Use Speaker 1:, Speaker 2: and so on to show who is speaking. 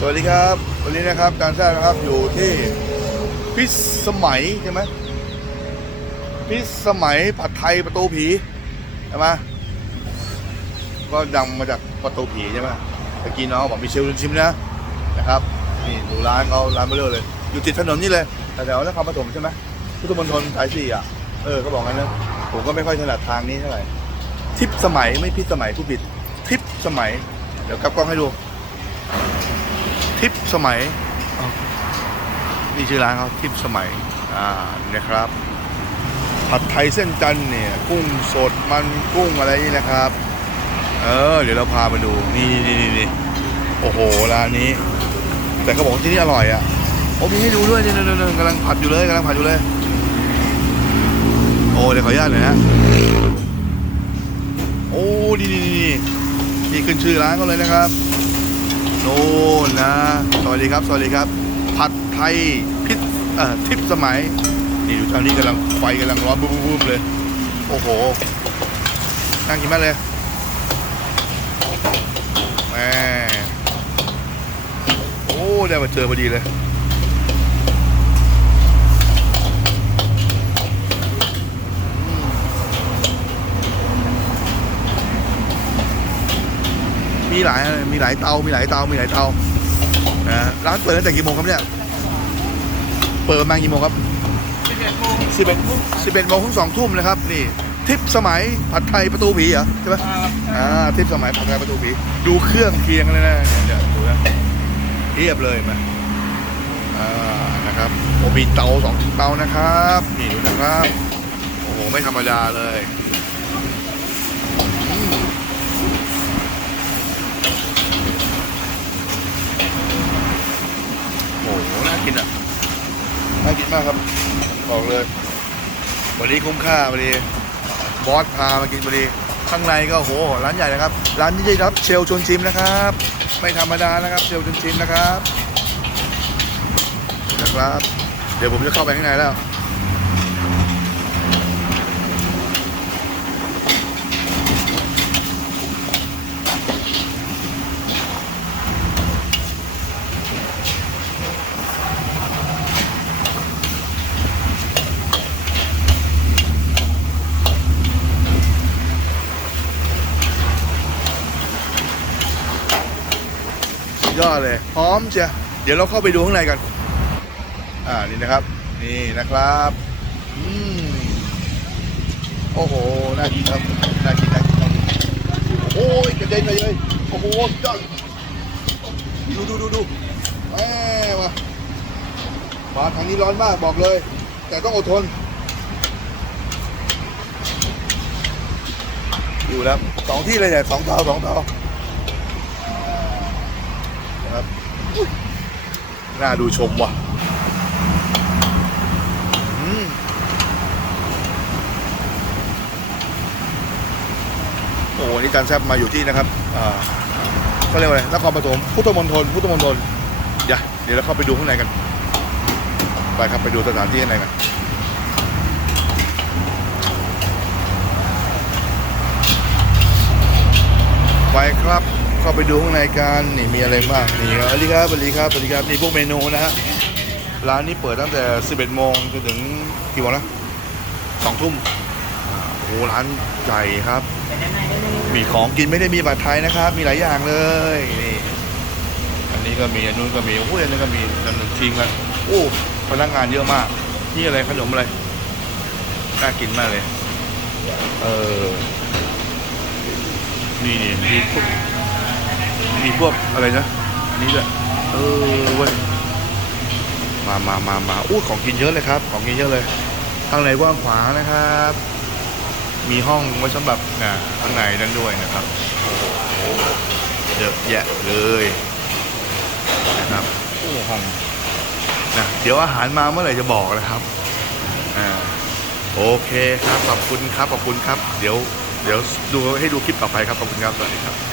Speaker 1: สวัสดีครับ วันนี้นะครับการแท้นะครับอยู่ที่พิสมัยใช่ไหมพิสมัยผัดไทยประตูผีใช่ไหมก็ดังมาจากประตูผีใช่ไหมตะกี้น้องบอกมีเชลล์ชิมนะนะครับนี่ดูร้านเขาร้านเบลเลอร์เลย อยู่ติดถนนนี่เลยแต่แถวนครปฐมใช่ไหมพุทธมณฑลสายสี่อะเออก็บอกงั้นนะผมก็ไม่ค่อยถนัดทางนี้เท่าไหร่ทิปสมัยไม่พิสมัยผู้ผิดทิปสมัย เดี๋ยวกลับกล้องให้ดู ทิปสมัยนี่ชื่อร้านเขาทิปสมัยอ่านะครับ ผัดไทยเส้นจันเนี่ย กุ้งสดมันกุ้งอะไรนี่นะครับ เออ เดี๋ยวเราพาไปดูนี่นี่นี่นี่โอ้โหร้านนี้ แต่เขาบอกที่นี่อร่อยอะโอ้มีให้ดูด้วยเนี่ยเนี่ยกำลังผัดอยู่เลยกำลังผัดอยู่เลยโอ้เดี๋ยวขออนุญาตหน่อยนะโอ้นี่นี่นี่นี่ขึ้นชื่อร้านเขาเลยนะครับ โน่นนะ สวัสดีครับ สวัสดีครับ ผัดไทยพิษเอ่อทิพย์สมัย นี่ดูทางนี้กำลังไฟกำลังร้อนบูมๆเลย โอ้โหนั่งกินมากเลยแหมโอ้ ได้มาเจอพอดีเลย มีหลายมีหลายเตา มีหลายเตา มีหลายเตานะร้านเปิดตั้งแต่กี่โมงครับเนี่ย เปิดประมาณกี่โมงครับ
Speaker 2: 11โมง
Speaker 1: สิบเอ็ดสิบเอ็ดโมงถึงสองทุ่มนะครับ นี่ ทิปสมัยผัดไทยประตูผีเหรอใช่ไหม
Speaker 2: ครับ
Speaker 1: อ่าทิปสมัยผัดไทยประตูผีดูเครื่องเคียงเลยนะเดี๋ยวดูนะเทียบเลยมาอ่านะครับโอมีเตาสองเตานะครับ นี่ดูนะครับโอ้โหไม่ธรรมดาเลยอืม โอ้โห น่ากินอะ น่ากินมากครับบอกเลย วันนี้คุ้มค่าวันนี้บอสพามากินวันนี้ข้างในก็โอ้โหร้านใหญ่นะครับ ร้านนี้ได้รับเชลชวนชิมนะครับ ไม่ธรรมดานะครับ เชลชวนชิมนะครับนะครับ เดี๋ยวผมจะเข้าไปข้างในแล้ว ยอดเลย พร้อมเชียเดี๋ยวเราเข้าไปดูข้างในกัน อ่านี่นะครับ นี่นะครับอืมโอ้โหน่ากินครับน่ากินน่ากินน่ากินโอ้ยกระเด็นเลยเลยโอ้โหยอดดูดูดูดูแหมมามาทางนี้ร้อนมากบอกเลย แต่ต้องอดทนอยู่แล้วสองที่เลยเนี่ยสองเตาสองเตา ครับน่าดูชมว่ะอืมโอ้วันนี้จานแซบมาอยู่ที่นะครับอ่าเขาเรียกว่าอะไรนครปฐมพุทธมณฑลพุทธมณฑลเดี๋ยวเดี๋ยวเราเข้าไปดูข้างในกัน ไปครับไปดูสถานที่ข้างในกันไปครับ เข้าไปดูข้างในกันนี่มีอะไรบ้างนี่ครับสวัสดีครับสวัสดีครับสวัสดีครับนี่พวกเมนูนะฮะร้านนี้เปิดตั้งแต่ 11 โมงจนถึงกี่โมงนะสองทุ่มอ่าโอ้โหร้านใหญ่ครับ มีของกินไม่ได้มีบัตรไทยนะครับ มีหลายอย่างเลยนี่อันนี้ก็มีอันนู้นก็มีโอ้ยอันนี้นก็มีจำหนึ่งทีมกันโอ้พนักงานเยอะมากนี่อะไรขนมอะไรน่ากินมากเลย เออ นี่นี่มีพวก มีพวกอะไรนะ อันนี้ด้วยเออเว้ยมามามามาอู้ของกินเยอะเลยครับ ของกินเยอะเลย ข้างในกว้างขวางนะครับ มีห้องไว้สำหรับนะข้างในนั้นด้วยนะครับเยอะแยะเลยนะครับโอ้ห้องนะเดี๋ยวอาหารมาเมื่อไหร่จะบอกนะครับอ่าโอเคครับขอบคุณครับขอบคุณครับ เดี๋ยวเดี๋ยวดูให้ดูคลิปต่อไปครับขอบคุณครับสวัสดีครับ